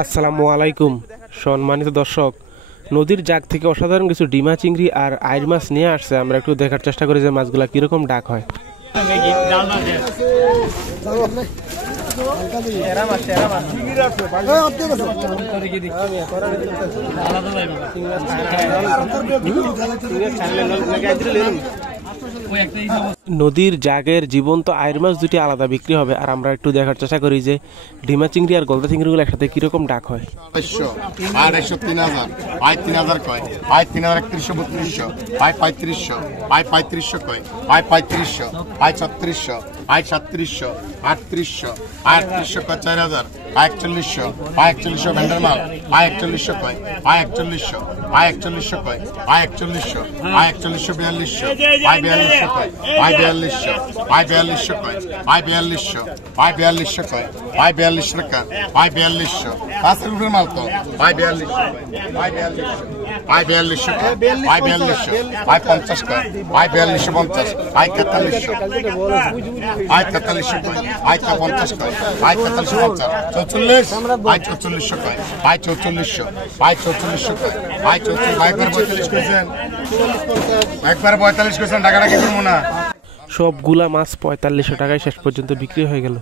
আসসালামু আলাইকুম সম্মানিত দর্শক, নদীর জাগ থেকে অসাধারণ কিছু ডিমা চিংড়ি আর আইর মাছ নিয়ে আসছে। আমরা একটু দেখার চেষ্টা করি যে মাছগুলা কিরকম ডাক হয়। নদীর জাগের জীবন্ত আইর মাছ দুটি আলাদা বিক্রি হবে, আর আমরা একটু দেখার চেষ্টা করি যে ডিমা চিংড়ি আর গলদা চিংড়িগুলো একসাথে কিরকম ডাক হয়। 3,000 ভাই 3,000 কয় ভাই 3,000 3100 3200 ভাই 3500 ভাই 3500 কয় ভাই 3500 ভাই 3600 ভাই 3700 3800 ভাই 3800 কয় 4,000 ভাই 4100 ভাই 4100 ভেন্ডার মাল ভাই 4100 কয় ভাই 4100 ভাই 4100 কয় ভাই 4100 ভাই 4100 4200 ভাই 4200 কয় ভাই 4200 ভাই 4200 কয় ভাই 4200 ভাই 4200 কয় ভাই 4200 টাকা ভাই 4200 5 রুপির মাল তো ভাই 4200 ভাই 4200 ভাই 4200 ভাই 4200 ভাই 50 কয় ভাই 4200 50 ভাই 4300 ভাই 4300 কয় ভাই 50 কয় ভাই 4300 50 44 ভাই 4400 কয় ভাই 4400 ভাই 4400 কয় ভাই 44 ভাই একবার 42 কইছেন একবার 42 কইছেন টাকাটা কি করব না। সবগুলা মাছ 4500 টাকায় শেষ পর্যন্ত বিক্রি হয়ে গেল।